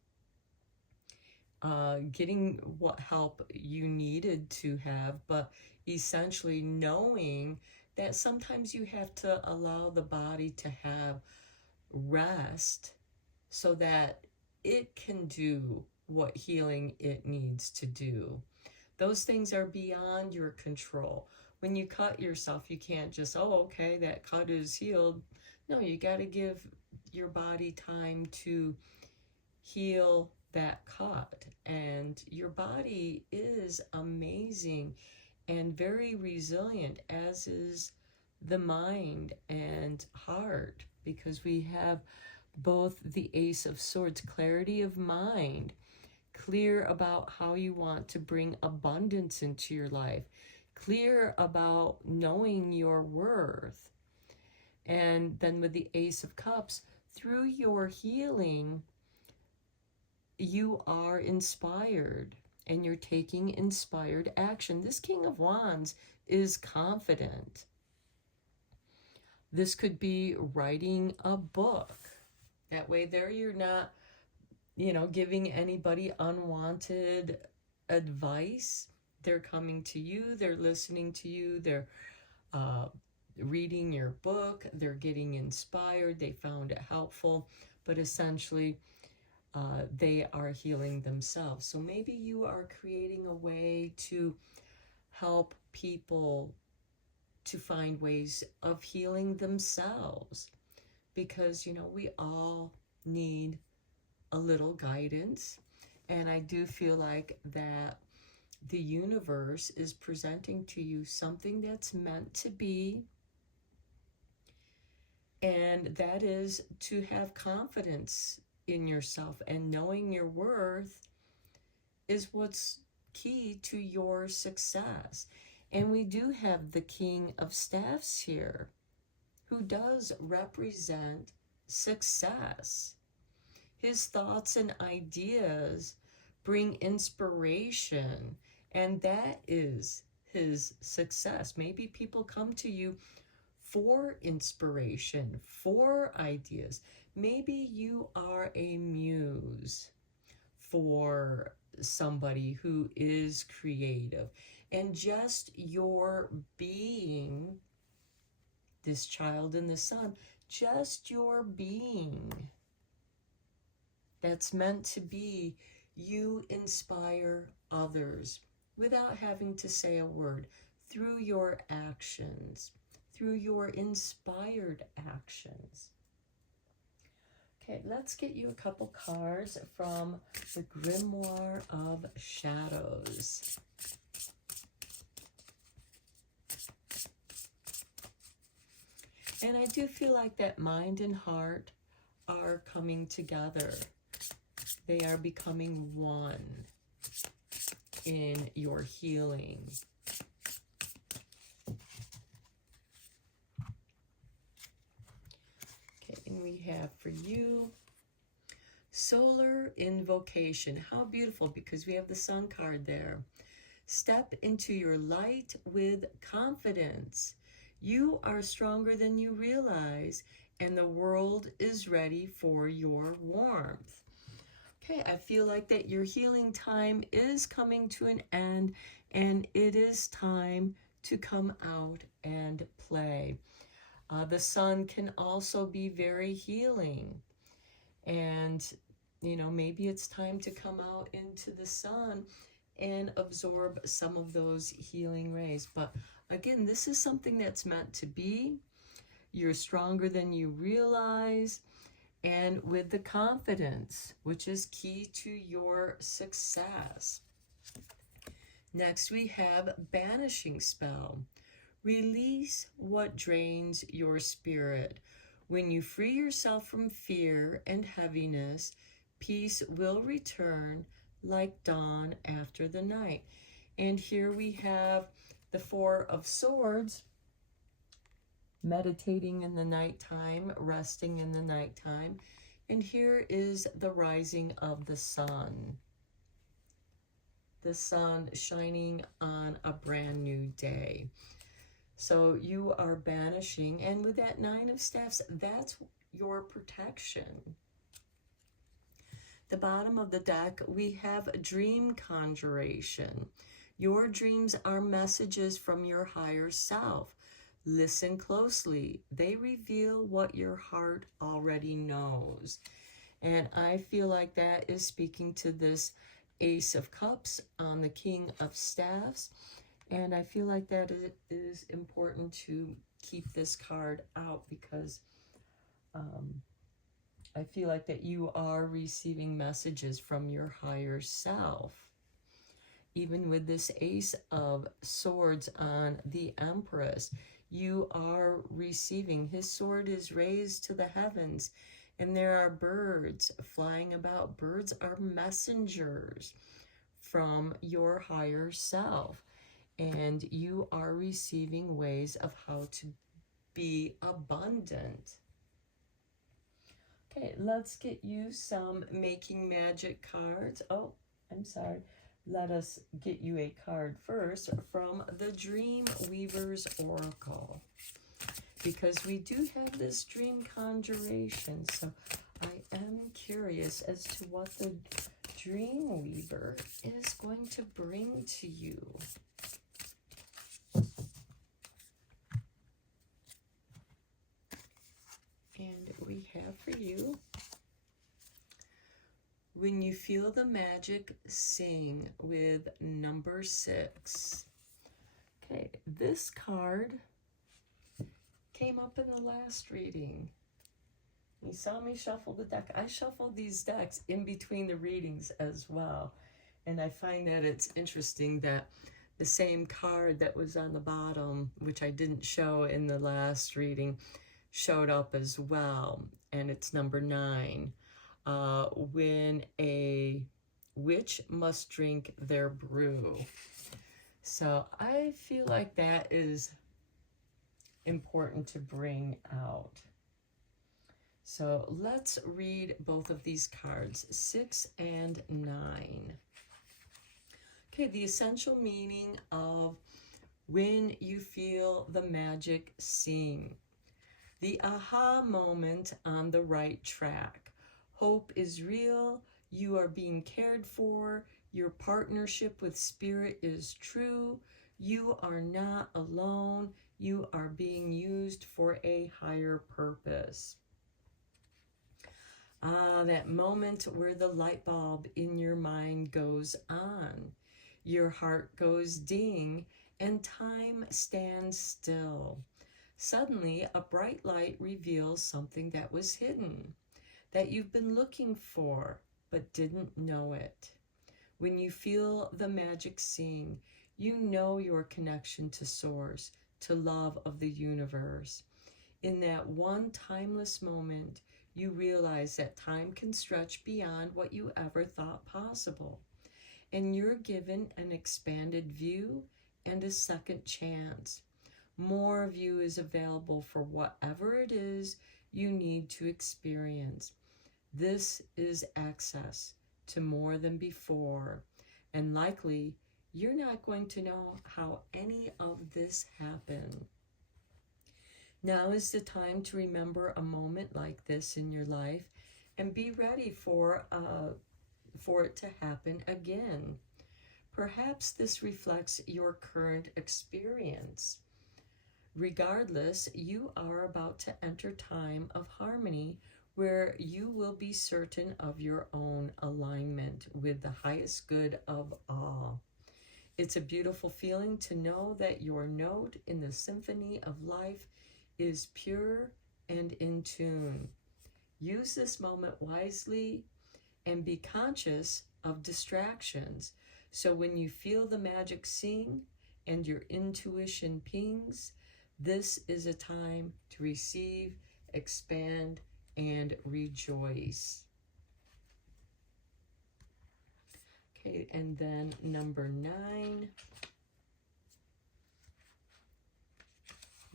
getting what help you needed to have, but essentially knowing that sometimes you have to allow the body to have rest so that it can do what healing it needs to do. Those things are beyond your control. When you cut yourself, you can't just, okay, that cut is healed. No, you got to give your body time to heal that cut. And your body is amazing and very resilient, as is the mind and heart, because we have both the Ace of Swords, clarity of mind, clear about how you want to bring abundance into your life, clear about knowing your worth. And then with the Ace of Cups, through your healing, you are inspired and you're taking inspired action. This King of Wands is confident. This could be writing a book. That way there you're not, giving anybody unwanted advice. They're coming to you, they're listening to you, they're reading your book, they're getting inspired, they found it helpful, but essentially they are healing themselves. So maybe you are creating a way to help people to find ways of healing themselves, because we all need a little guidance. And I do feel like that the universe is presenting to you something that's meant to be, and that is to have confidence in yourself, and knowing your worth is what's key to your success. And we do have the King of Staffs here, who does represent success. His thoughts and ideas bring inspiration, and that is his success. Maybe people come to you for inspiration, for ideas. Maybe you are a muse for somebody who is creative, and just your being, this child in the sun, just your being, that's meant to be, you inspire others without having to say a word, through your actions, through your inspired actions. Okay, let's get you a couple cards from the Grimoire of Shadows. And I do feel like that mind and heart are coming together. They are becoming one in your healing. Okay, and we have for you Solar Invocation. How beautiful, because we have the Sun card there. Step into your light with confidence. You are stronger than you realize, and the world is ready for your warmth. Okay, I feel like that your healing time is coming to an end, and it is time to come out and play. The sun can also be very healing. And, maybe it's time to come out into the sun and absorb some of those healing rays. But again, this is something that's meant to be. You're stronger than you realize, and with the confidence, which is key to your success. Next, we have banishing spell. Release what drains your spirit. When you free yourself from fear and heaviness, peace will return like dawn after the night. And here we have the Four of Swords, meditating in the nighttime, resting in the nighttime. And here is the rising of the sun. The sun shining on a brand new day. So you are banishing, and with that Nine of Staffs, that's your protection. The bottom of the deck, we have dream conjuration. Your dreams are messages from your higher self. Listen closely. They reveal what your heart already knows. And I feel like that is speaking to this Ace of Cups on the King of Staffs. And I feel like that it is important to keep this card out, because I feel like that you are receiving messages from your higher self. Even with this Ace of Swords on the Empress, you are receiving. His sword is raised to the heavens, and there are birds flying about. Birds are messengers from your higher self, and you are receiving ways of how to be abundant. Okay, let's get you some Making Magic cards. Oh, I'm sorry. Let us get you a card first from the Dream Weaver's Oracle, because we do have this dream conjuration. So I am curious as to what the Dream Weaver is going to bring to you. And we have for you, when you feel the magic, sing with number 6. Okay, this card came up in the last reading. You saw me shuffle the deck. I shuffled these decks in between the readings as well. And I find that it's interesting that the same card that was on the bottom, which I didn't show in the last reading, showed up as well. And it's number 9. When a witch must drink their brew. So I feel like that is important to bring out. So let's read both of these cards, 6 and 9. Okay, the essential meaning of when you feel the magic, sing. The aha moment on the right track. Hope is real, you are being cared for, your partnership with spirit is true, you are not alone, you are being used for a higher purpose. That moment where the light bulb in your mind goes on, your heart goes ding, and time stands still. Suddenly, a bright light reveals something that was hidden, that you've been looking for, but didn't know it. When you feel the magic sing, you know your connection to Source, to love of the universe. In that one timeless moment, you realize that time can stretch beyond what you ever thought possible. And you're given an expanded view and a second chance. More of you is available for whatever it is you need to experience. This is access to more than before, and likely you're not going to know how any of this happened. Now is the time to remember a moment like this in your life and be ready for it to happen again. Perhaps this reflects your current experience. Regardless, you are about to enter time of harmony where you will be certain of your own alignment with the highest good of all. It's a beautiful feeling to know that your note in the symphony of life is pure and in tune. Use this moment wisely and be conscious of distractions. So when you feel the magic sing and your intuition pings, this is a time to receive, expand, and rejoice. Okay, and then number 9,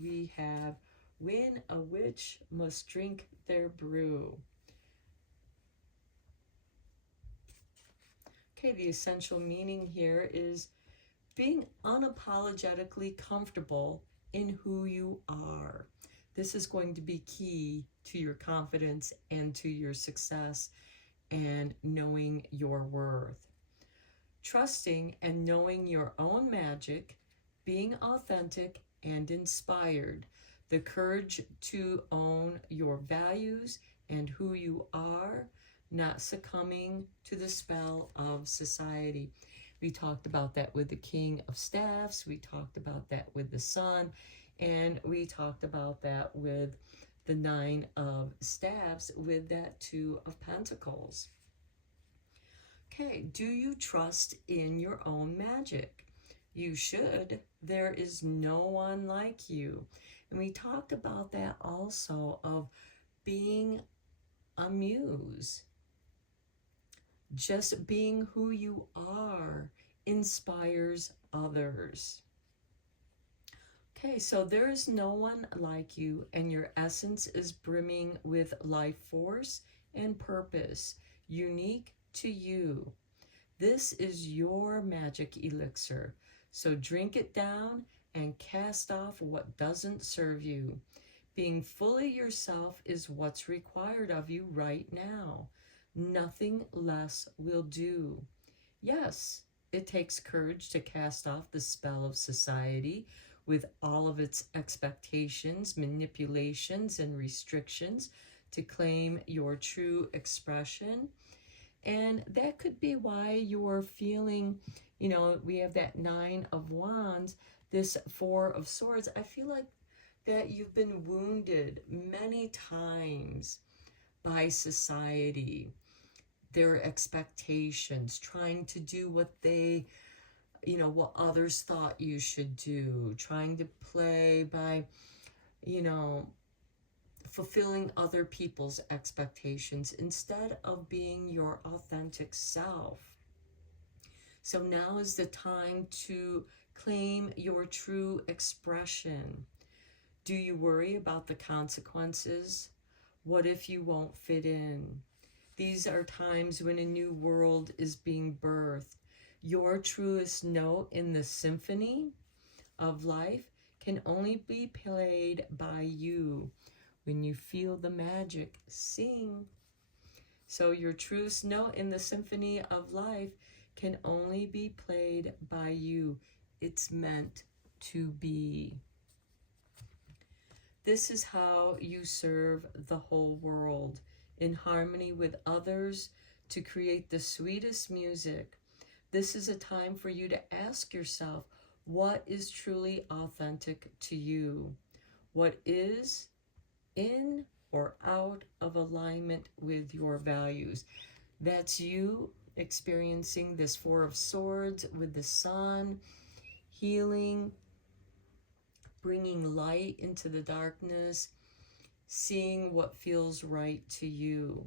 we have when a witch must drink their brew. Okay, the essential meaning here is being unapologetically comfortable in who you are. This is going to be key to your confidence and to your success and knowing your worth. Trusting and knowing your own magic, being authentic and inspired, the courage to own your values and who you are, not succumbing to the spell of society. We talked about that with the King of Staffs, we talked about that with the Sun, and we talked about that with the 9 of Staffs with that 2 of Pentacles. Okay, do you trust in your own magic? You should. There is no one like you. And we talked about that also, of being a muse. Just being who you are inspires others. Okay, so there is no one like you, and your essence is brimming with life force and purpose, unique to you. This is your magic elixir. So drink it down and cast off what doesn't serve you. Being fully yourself is what's required of you right now. Nothing less will do. Yes, it takes courage to cast off the spell of society with all of its expectations, manipulations, and restrictions to claim your true expression. And that could be why you're feeling, you know, we have that 9 of Wands, this 4 of Swords. I feel like that you've been wounded many times by society, their expectations, trying to do what they, you know, what others thought you should do, trying to play by, you know, fulfilling other people's expectations instead of being your authentic self. So now is the time to claim your true expression. Do you worry about the consequences? What if you won't fit in? These are times when a new world is being birthed. Your truest note in the symphony of life can only be played by you. When you feel the magic, sing. So your truest note in the symphony of life can only be played by you. It's meant to be. This is how you serve the whole world, in harmony with others, to create the sweetest music. This is a time for you to ask yourself, what is truly authentic to you? What is in or out of alignment with your values? That's you experiencing this 4 of Swords with the Sun, healing, bringing light into the darkness, seeing what feels right to you.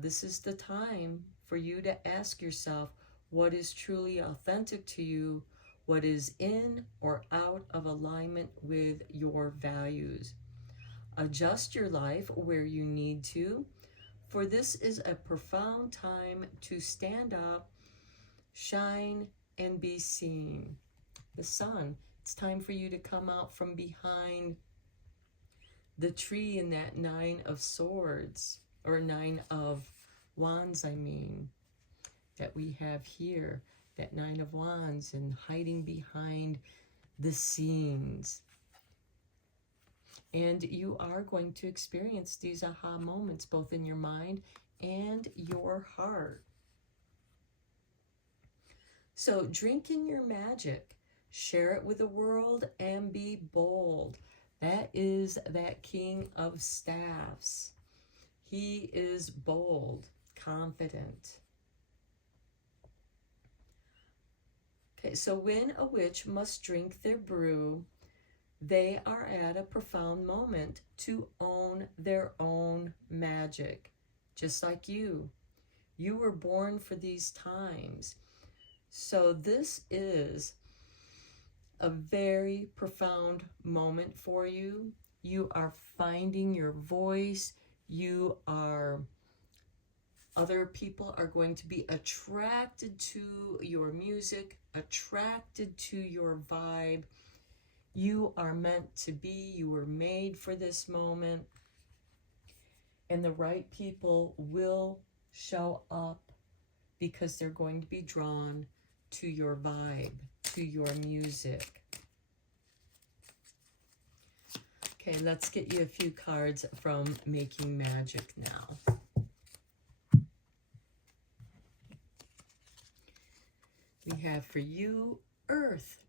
This is the time for you to ask yourself what is truly authentic to you, what is in or out of alignment with your values. Adjust your life where you need to, for this is a profound time to stand up, shine, and be seen. The Sun, it's time for you to come out from behind the tree in that 9 of Swords, or 9 of Wands, I mean, that we have here, that 9 of Wands, and hiding behind the scenes. And you are going to experience these aha moments, both in your mind and your heart. So drink in your magic, share it with the world, and be bold. That is that King of Staffs. He is bold, confident. Okay, so when a witch must drink their brew, they are at a profound moment to own their own magic, just like you. You were born for these times. So this is a very profound moment for you. You are finding your voice. Other people are going to be attracted to your music, attracted to your vibe. You are meant to be. You were made for this moment. And the right people will show up because they're going to be drawn to your vibe, to your music. Okay, let's get you a few cards from Making Magic now. We have for you, Earth.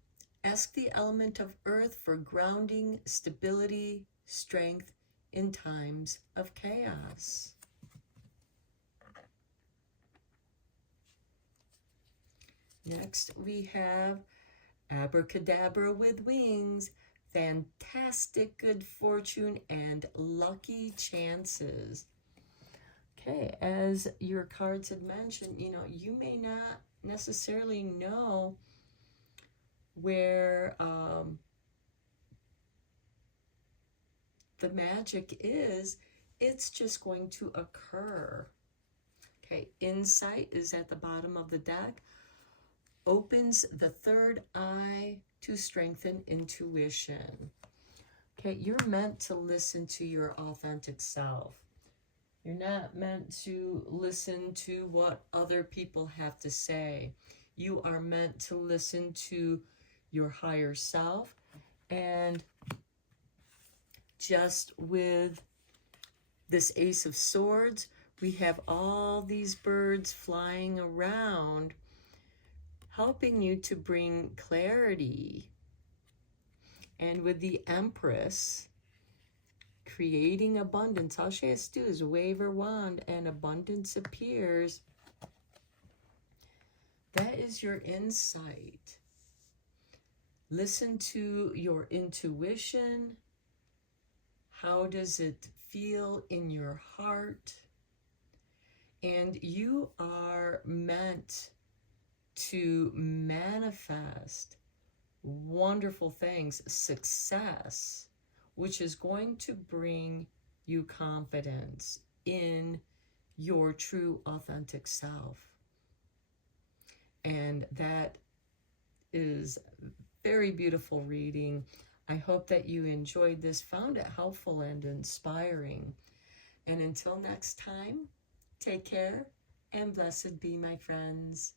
Ask the element of Earth for grounding, stability, strength in times of chaos. Next, we have Abracadabra with wings, fantastic good fortune and lucky chances. Okay, as your cards had mentioned, you may not necessarily know where the magic is. It's just going to occur. Okay, insight is at the bottom of the deck. Opens the third eye to strengthen intuition. Okay, you're meant to listen to your authentic self. You're not meant to listen to what other people have to say. You are meant to listen to your higher self. And just with this Ace of Swords, we have all these birds flying around, helping you to bring clarity. And with the Empress, creating abundance. All she has to do is wave her wand and abundance appears. That is your insight. Listen to your intuition. How does it feel in your heart? And you are meant to manifest wonderful things, success, which is going to bring you confidence in your true authentic self. And that is very beautiful reading. I hope that you enjoyed this, found it helpful and inspiring. And until next time, take care and blessed be, my friends.